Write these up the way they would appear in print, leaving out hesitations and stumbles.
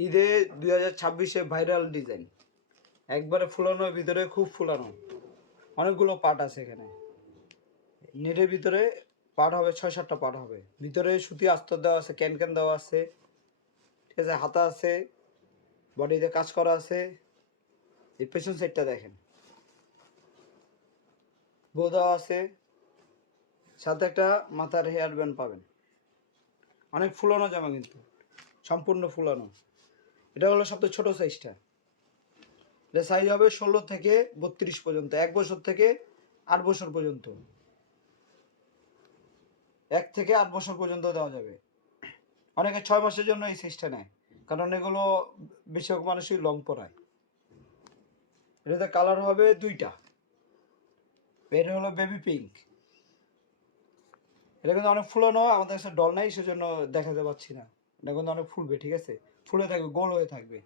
ঈদে 2026-এ viral design, একবারে ফুলানো, ভিতরে খুব ফুলানো, অনেকগুলো পার্ট আছে এখানে। নেটের ভিতরে পার্ট হবে 6-7টা পার্ট হবে। ভিতরে সুতি আস্তর দেওয়া আছে, ক্যান দেওয়া আছে, ঠিক আছে, হাতা আছে, বডিতে কাজ করা আছে। এই পেছন সাইডটা দেখেন, বো দেওয়া আছে, সাথে একটা মাথার হেয়ার ব্যান্ড পাবেন। অনেক ফুলানো জামা, কিন্তু সম্পূর্ণ ফুলানো। এটা হলো সবচেয়ে ছোট সাইজটা। এটা সাইজ হবে 16 থেকে 32 পর্যন্ত, 1 বছর থেকে 8 বছর পর্যন্ত, 1 থেকে 8 বছর পর্যন্ত দেওয়া যাবে। অনেকে 6 মাসের জন্য এই সাইজটা নেয়, কারণ এগুলো বেশিরভাগ মানুষই লং পরায়। এটাতে কালার হবে 2টা। এটা হলো বেবি পিঙ্ক। এটা কিন্তু অনেক ফুলানো, আমাদের কাছে ডল নাই, সেজন্য দেখাতে পাচ্ছি না। এটা কিন্তু অনেক ফুলবে, ঠিক আছে, ফুলে থাকবে, গোল হয়ে থাকবে।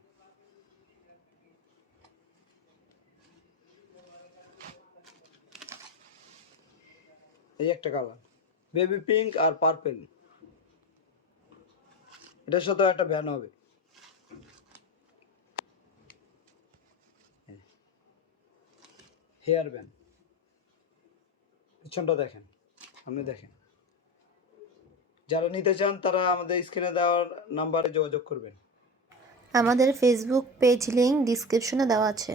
এই একটা কালার, বেবি পিঙ্ক আর পার্পেল। এটার সাথে একটা ভ্যান হবে, হেয়ার ব্যান্ড। পিছনটা দেখেন, আপনি দেখেন। যারা নিতে চান তারা আমাদের স্ক্রিনে দেওয়ার নাম্বারে যোগাযোগ করবেন। আমাদের ফেসবুক পেজ লিংক ডিসক্রিপশনে দেওয়া আছে।